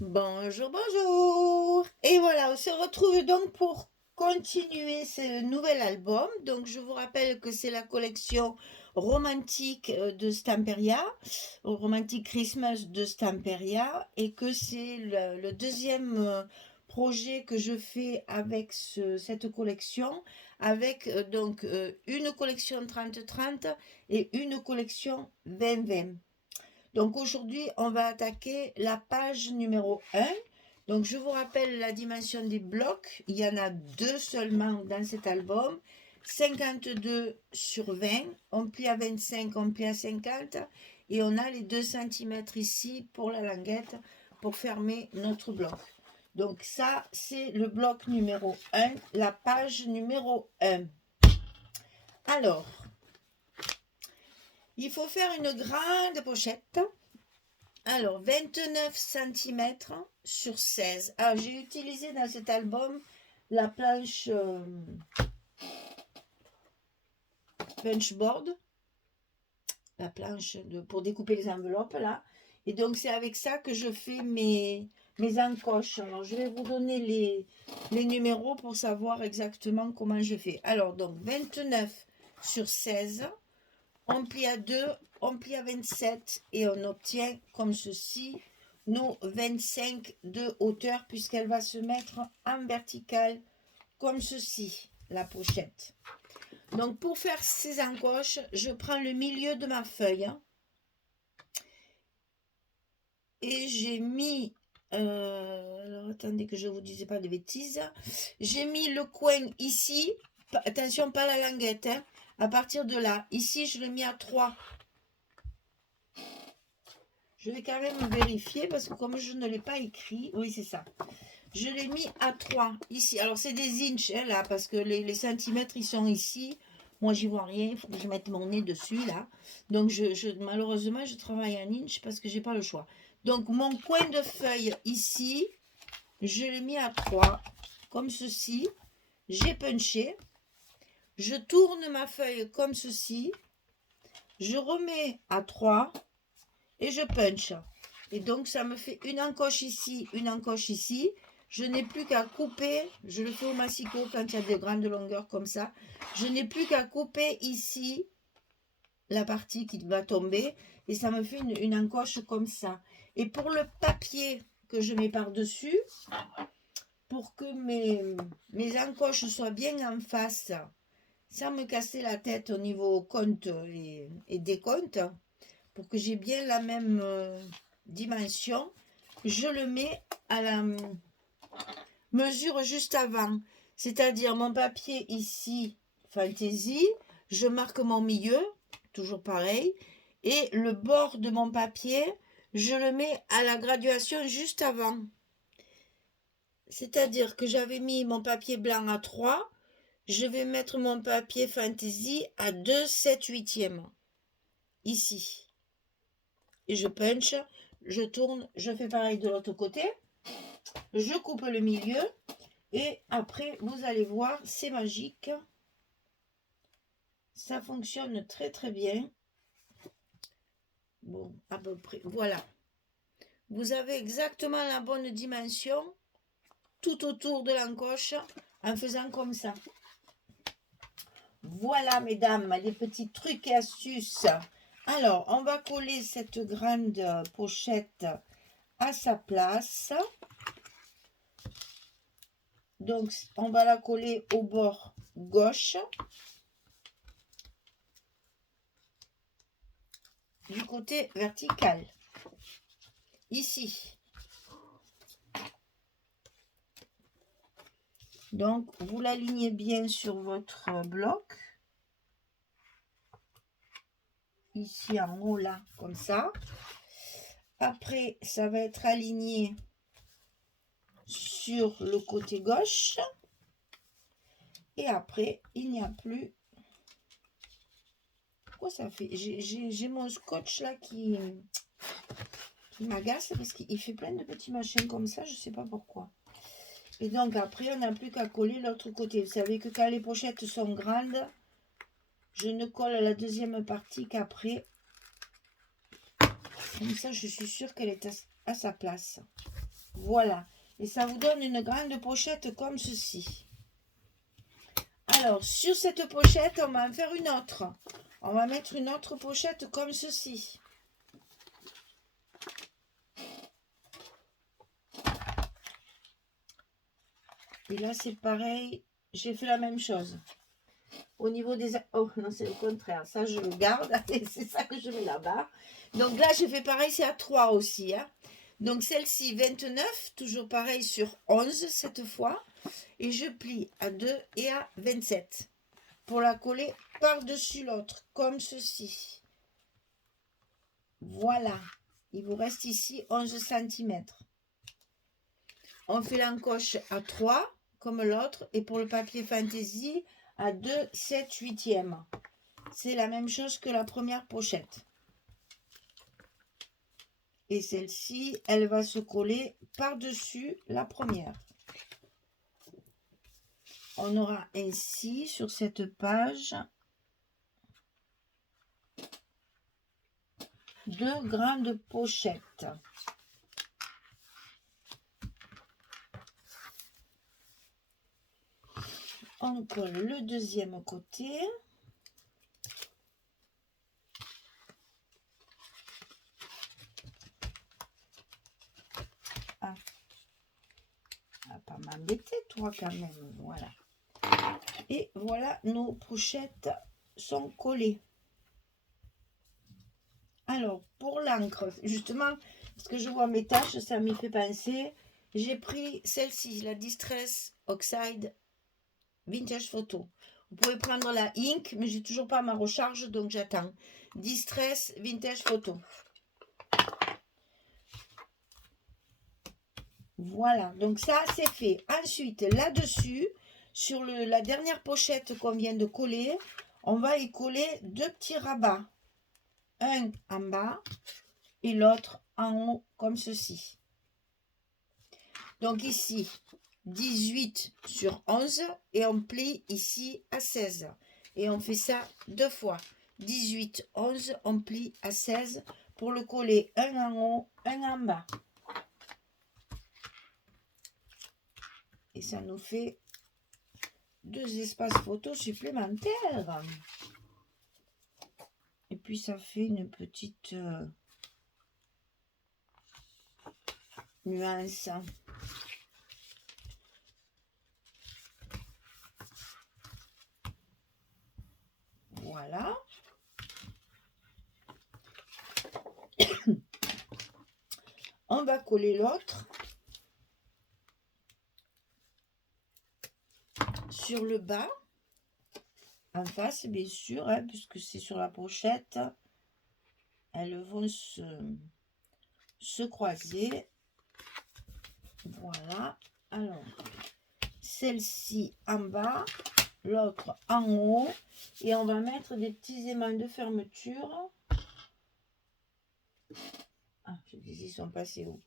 Bonjour, bonjour. Et voilà, on se retrouve donc pour continuer ce nouvel album. Donc, je vous rappelle que c'est la collection romantique de Stamperia, Romantic Christmas de Stamperia, et que c'est le deuxième projet que je fais avec cette collection, avec une collection 30-30 et une collection 20-20. Donc aujourd'hui, on va attaquer la page numéro 1. Donc je vous rappelle la dimension des blocs. Il y en a deux seulement dans cet album. 52 sur 20. On plie à 25, on plie à 50. Et on a les 2 cm ici pour la languette pour fermer notre bloc. Donc ça, c'est le bloc numéro 1, la page numéro 1. Alors, il faut faire une grande pochette. Alors, 29 cm sur 16. Ah, j'ai utilisé dans cet album la planche punchboard, la planche pour découper les enveloppes là. Et donc, c'est avec ça que je fais mes encoches. Alors, je vais vous donner les numéros pour savoir exactement comment je fais. Alors, donc, 29 sur 16. On plie à 2, on plie à 27 et on obtient comme ceci nos 25 de hauteur puisqu'elle va se mettre en verticale comme ceci, la pochette. Donc pour faire ces encoches, je prends le milieu de ma feuille et j'ai mis, alors attendez que je ne vous dise pas de bêtises, j'ai mis le coin ici, attention pas la languette, hein, à partir de là, ici je l'ai mis à 3. Je vais quand même vérifier parce que comme je ne l'ai pas écrit, oui c'est ça. Je l'ai mis à 3 ici. Alors c'est des inches hein, là parce que les centimètres ils sont ici. Moi j'y vois rien, il faut que je mette mon nez dessus là. Donc malheureusement je travaille en inch parce que j'ai pas le choix. Donc mon coin de feuille ici, je l'ai mis à 3 comme ceci. J'ai punché. Je tourne ma feuille comme ceci. Je remets à 3. Et je punch. Et donc, ça me fait une encoche ici, une encoche ici. Je n'ai plus qu'à couper. Je le fais au massicot quand il y a des grandes longueurs comme ça. Je n'ai plus qu'à couper ici la partie qui va tomber. Et ça me fait une encoche comme ça. Et pour le papier que je mets par-dessus, pour que mes encoches soient bien en face, sans me casser la tête au niveau compte et décompte, pour que j'ai bien la même dimension, je le mets à la mesure juste avant. C'est-à-dire mon papier ici, Fantaisie, je marque mon milieu, toujours pareil, et le bord de mon papier, je le mets à la graduation juste avant. C'est-à-dire que j'avais mis mon papier blanc à 3, je vais mettre mon papier Fantaisie à 2, 7, 8e. Ici. Et je punch, je tourne, je fais pareil de l'autre côté, je coupe le milieu et après vous allez voir, c'est magique, ça fonctionne très très bien. Bon, à peu près, voilà, vous avez exactement la bonne dimension tout autour de l'encoche en faisant comme ça. Voilà mesdames, les petits trucs et astuces. Alors, on va coller cette grande pochette à sa place. Donc, on va la coller au bord gauche du côté vertical. Ici. Donc, vous l'alignez bien sur votre bloc. Ici en haut, là, comme ça. Après, ça va être aligné sur le côté gauche. Et après, il n'y a plus... Quoi ça fait? J'ai mon scotch là qui m'agace parce qu'il fait plein de petits machins comme ça, je ne sais pas pourquoi. Et donc après, on n'a plus qu'à coller l'autre côté. Vous savez que quand les pochettes sont grandes, je ne colle la deuxième partie qu'après. Comme ça, je suis sûre qu'elle est à sa place. Voilà. Et ça vous donne une grande pochette comme ceci. Alors, sur cette pochette, on va en faire une autre. On va mettre une autre pochette comme ceci. Et là, c'est pareil. J'ai fait la même chose. Au niveau des... Oh, non, c'est le contraire. Ça, je le garde. Et c'est ça que je mets là-bas. Donc là, j'ai fait pareil. C'est à 3 aussi. Hein. Donc celle-ci, 29. Toujours pareil sur 11 cette fois. Et je plie à 2 et à 27. Pour la coller par-dessus l'autre. Comme ceci. Voilà. Il vous reste ici 11 cm. On fait l'encoche à 3 comme l'autre. Et pour le papier fantaisie, à 2, 7, 8e. C'est la même chose que la première pochette. Et celle-ci, elle va se coller par-dessus la première. On aura ainsi sur cette page 2 grandes pochettes. On colle le deuxième côté. Ah, va pas m'embêter toi quand même, voilà. Et voilà, nos pochettes sont collées. Alors, pour l'encre, justement, parce que je vois mes taches, ça m'y fait penser. J'ai pris celle-ci, la Distress Oxide Vintage Photo. Vous pouvez prendre la Ink, mais j'ai toujours pas ma recharge, donc j'attends. Distress Vintage Photo. Voilà, donc ça c'est fait. Ensuite, là-dessus, sur la dernière pochette qu'on vient de coller, on va y coller 2 petits rabats. Un en bas et l'autre en haut, comme ceci. Donc ici, 18 sur 11 et on plie ici à 16. Et on fait ça 2 fois. 18, 11, on plie à 16 pour le coller un en haut, un en bas. Et ça nous fait 2 espaces photos supplémentaires. Et puis ça fait une petite nuance. Voilà. On va coller l'autre sur le bas, en face bien sûr, hein, puisque c'est sur la pochette. Elles vont se croiser. Voilà. Alors, celle-ci en bas, l'autre en haut. Et on va mettre des petits aimants de fermeture. Ah, je dis, ils sont passés où?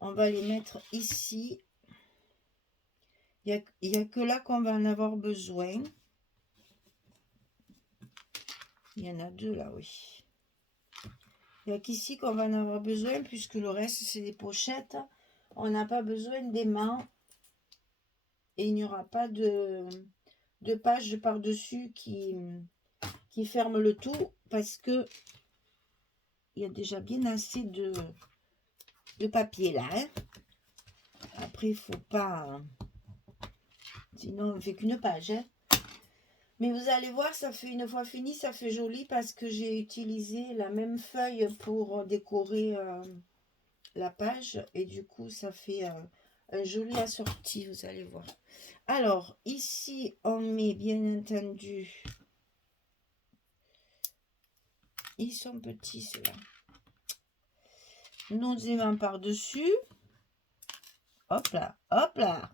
On va les mettre ici. Il n'y a que là qu'on va en avoir besoin. Il y en a 2 là, oui. Il n'y a qu'ici qu'on va en avoir besoin, puisque le reste, c'est des pochettes. On n'a pas besoin d'aimants. Et il n'y aura pas de page par-dessus qui ferme le tout, parce que il y a déjà bien assez de papier là. Hein. Après, il ne faut pas... Sinon, on ne fait qu'une page. Hein. Mais vous allez voir, ça fait une fois fini, ça fait joli parce que j'ai utilisé la même feuille pour décorer la page. Et du coup, ça fait un joli assorti, vous allez voir. Alors, ici, on met bien entendu... Ils sont petits, ceux-là. Nos aimants par-dessus. Hop là, hop là.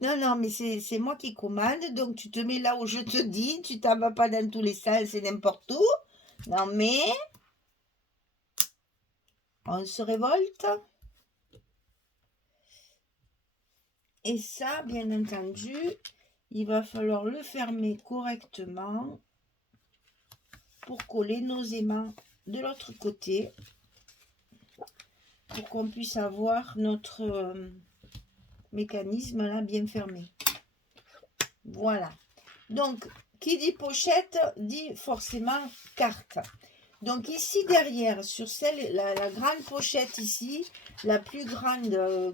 Non, non, mais c'est moi qui commande, donc tu te mets là où je te dis, tu t'en vas pas dans tous les sens et n'importe où. Non, mais on se révolte. Et ça, bien entendu, il va falloir le fermer correctement pour coller nos aimants de l'autre côté. pour qu'on puisse avoir notre mécanisme là bien fermé. Voilà. Donc, qui dit pochette dit forcément carte. Donc ici derrière, sur la grande pochette ici, la plus grande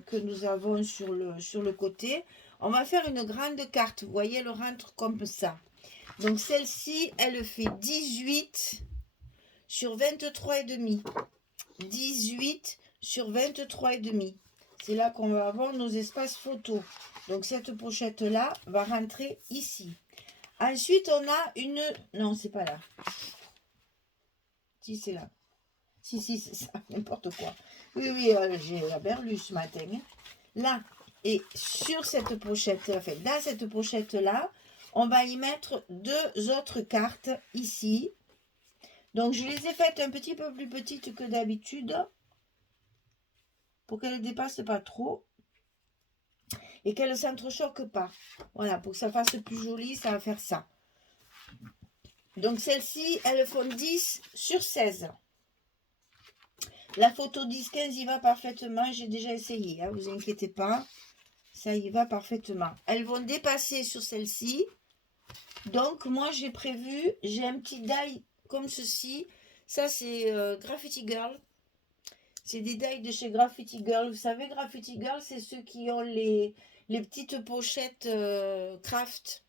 que nous avons sur le côté, on va faire une grande carte. Vous voyez, elle rentre comme ça. Donc celle-ci, elle fait 18 sur 23,5. 18 sur 23,5. C'est là qu'on va avoir nos espaces photos. Donc cette pochette-là va rentrer ici. Ensuite, on a une... Non, c'est pas là. Si, c'est là. Si, c'est ça. N'importe quoi. Oui, j'ai la berlue ce matin. Là, et sur cette pochette, enfin, dans cette pochette-là, on va y mettre deux autres cartes ici. Donc, je les ai faites un petit peu plus petites que d'habitude pour qu'elles ne dépassent pas trop et qu'elles ne s'entrechoquent pas. Voilà, pour que ça fasse plus joli, ça va faire ça. Donc, celles-ci, elles font 10 sur 16. La photo 10-15 y va parfaitement. J'ai déjà essayé, hein, vous inquiétez pas. Ça y va parfaitement. Elles vont dépasser sur celle-ci. Donc, moi, j'ai prévu, j'ai un petit die comme ceci. Ça, c'est Graffiti Girl. C'est des die de chez Graffiti Girl. Vous savez, Graffiti Girl, c'est ceux qui ont les petites pochettes craft.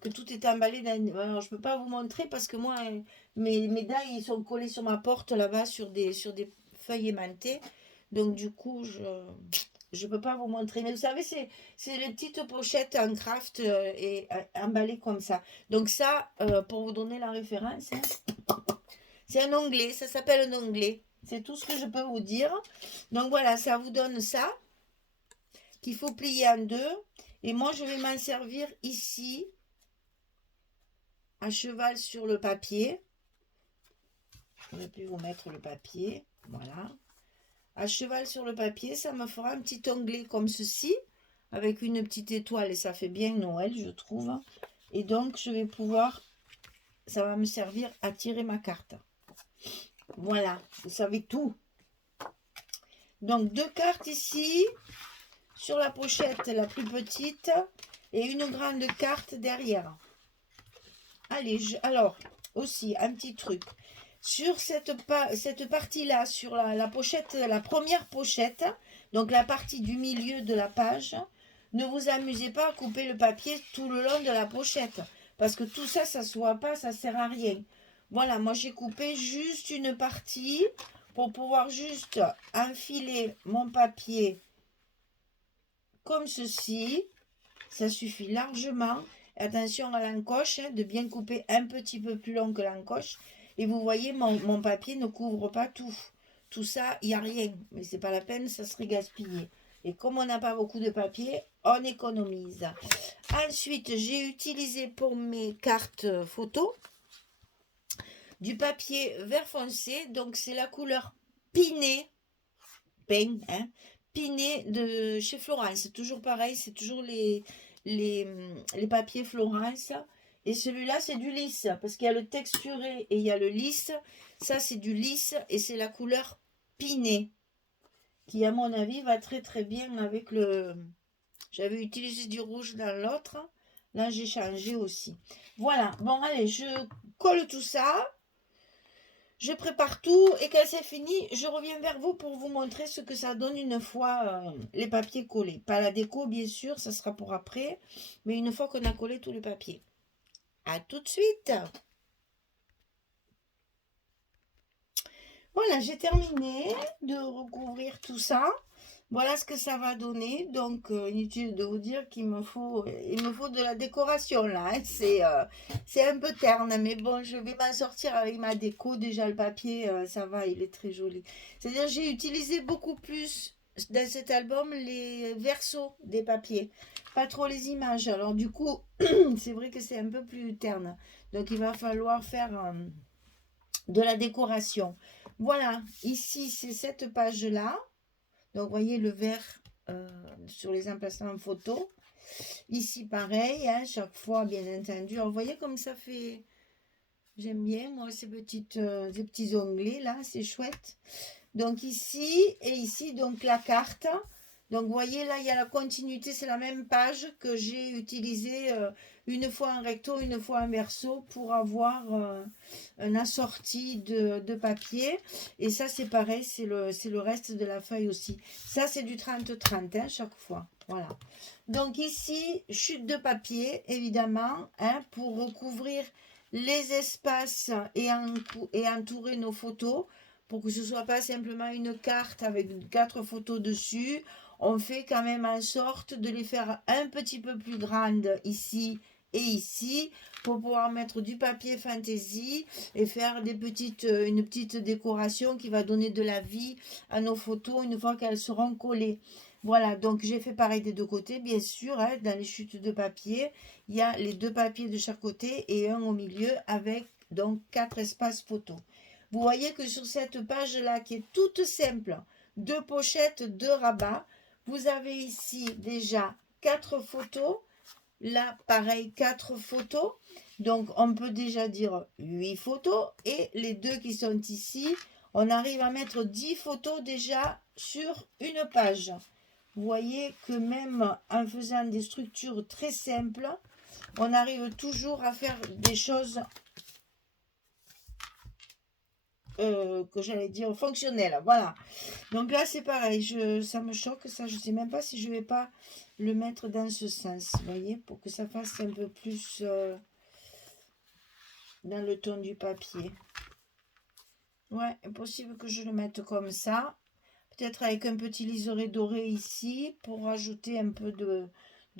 Que tout est emballé dans... Alors, je ne peux pas vous montrer parce que moi, mes die, ils sont collés sur ma porte là-bas sur des feuilles aimantées. Donc, du coup, je ne peux pas vous montrer. Mais vous savez, c'est les petites pochettes en craft et emballées comme ça. Donc ça, pour vous donner la référence, hein, c'est un onglet. Ça s'appelle un onglet. C'est tout ce que je peux vous dire. Donc voilà, ça vous donne ça, qu'il faut plier en deux. Et moi, je vais m'en servir ici, à cheval sur le papier. Je vais plus vous mettre le papier. Voilà. À cheval sur le papier, ça me fera un petit onglet comme ceci, avec une petite étoile, et ça fait bien Noël, je trouve. Et donc, je vais pouvoir, ça va me servir à tirer ma carte. Voilà, vous savez tout. Donc, deux cartes ici, sur la pochette la plus petite, et une grande carte derrière. Allez, alors, aussi, un petit truc. Sur cette partie-là, sur la pochette, la première pochette, donc la partie du milieu de la page, ne vous amusez pas à couper le papier tout le long de la pochette. Parce que tout ça, ça ne se voit pas, ça ne sert à rien. Voilà, moi j'ai coupé juste une partie pour pouvoir juste enfiler mon papier comme ceci. Ça suffit largement. Attention à l'encoche, hein, de bien couper un petit peu plus long que l'encoche. Et vous voyez, mon papier ne couvre pas tout. Tout ça, il n'y a rien. Mais c'est pas la peine, ça serait gaspillé. Et comme on n'a pas beaucoup de papier, on économise. Ensuite, j'ai utilisé pour mes cartes photos du papier vert foncé. Donc, c'est la couleur Pinet. Pinet de chez Florence. Toujours pareil, c'est toujours les papiers Florence. Et celui-là, c'est du lisse, parce qu'il y a le texturé et il y a le lisse. Ça, c'est du lisse et c'est la couleur Pinet, qui, à mon avis, va très très bien avec le... J'avais utilisé du rouge dans l'autre. Là, j'ai changé aussi. Voilà. Bon, allez, je colle tout ça. Je prépare tout et quand c'est fini, je reviens vers vous pour vous montrer ce que ça donne une fois les papiers collés. Pas la déco, bien sûr, ça sera pour après. Mais une fois qu'on a collé tous les papiers. À tout de suite. Voilà, j'ai terminé de recouvrir tout ça. Voilà ce que ça va donner. Donc, inutile de vous dire qu'il me faut de la décoration là. Hein. C'est un peu terne, mais bon, je vais m'en sortir avec ma déco. Déjà, le papier, ça va, il est très joli. C'est-à-dire, j'ai utilisé beaucoup plus dans cet album les versos des papiers. Pas trop les images. Alors, du coup, c'est vrai que c'est un peu plus terne. Donc, il va falloir faire de la décoration. Voilà, ici, c'est cette page-là. Donc, vous voyez le vert sur les emplacements photo. Ici, pareil, hein, chaque fois, bien entendu. Alors, vous voyez comme ça fait... J'aime bien, moi, ces petits onglets, là. C'est chouette. Donc ici et ici, donc la carte. Donc vous voyez là, il y a la continuité, c'est la même page que j'ai utilisée une fois un recto, une fois un verso pour avoir un assorti de papier. Et ça c'est pareil, c'est le reste de la feuille aussi. Ça c'est du 30-30 hein, chaque fois. Voilà. Donc ici, chute de papier, évidemment, hein, pour recouvrir les espaces et entourer nos photos, pour que ce ne soit pas simplement une carte avec 4 photos dessus. On fait quand même en sorte de les faire un petit peu plus grandes ici et ici, pour pouvoir mettre du papier fantaisie et faire une petite décoration qui va donner de la vie à nos photos une fois qu'elles seront collées. Voilà, donc j'ai fait pareil des deux côtés, bien sûr, hein, dans les chutes de papier, il y a les 2 papiers de chaque côté et un au milieu avec donc 4 espaces photos. Vous voyez que sur cette page-là, qui est toute simple, 2 pochettes, 2 rabats, vous avez ici déjà 4 photos, là pareil 4 photos, donc on peut déjà dire 8 photos, et les 2 qui sont ici, on arrive à mettre 10 photos déjà sur une page. Vous voyez que même en faisant des structures très simples, on arrive toujours à faire des choses que j'allais dire fonctionnelles. Voilà. Donc là, c'est pareil. Ça me choque, ça. Je ne sais même pas si je ne vais pas le mettre dans ce sens. Vous voyez, pour que ça fasse un peu plus dans le ton du papier. Ouais, possible que je le mette comme ça. Peut-être avec un petit liseré doré ici pour rajouter un peu de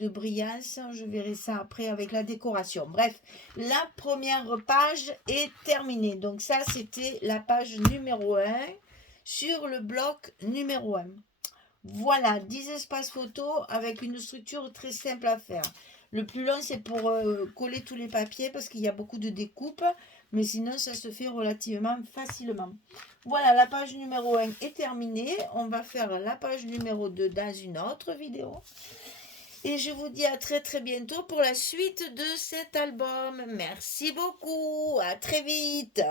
brillance. Je verrai ça après avec la décoration. Bref, la première page est terminée. Donc ça, c'était la page numéro 1 sur le bloc numéro 1. Voilà, 10 espaces photos avec une structure très simple à faire. Le plus long, c'est pour coller tous les papiers parce qu'il y a beaucoup de découpes. Mais sinon, ça se fait relativement facilement. Voilà, la page numéro 1 est terminée. On va faire la page numéro 2 dans une autre vidéo. Et je vous dis à très très bientôt pour la suite de cet album. Merci beaucoup. À très vite.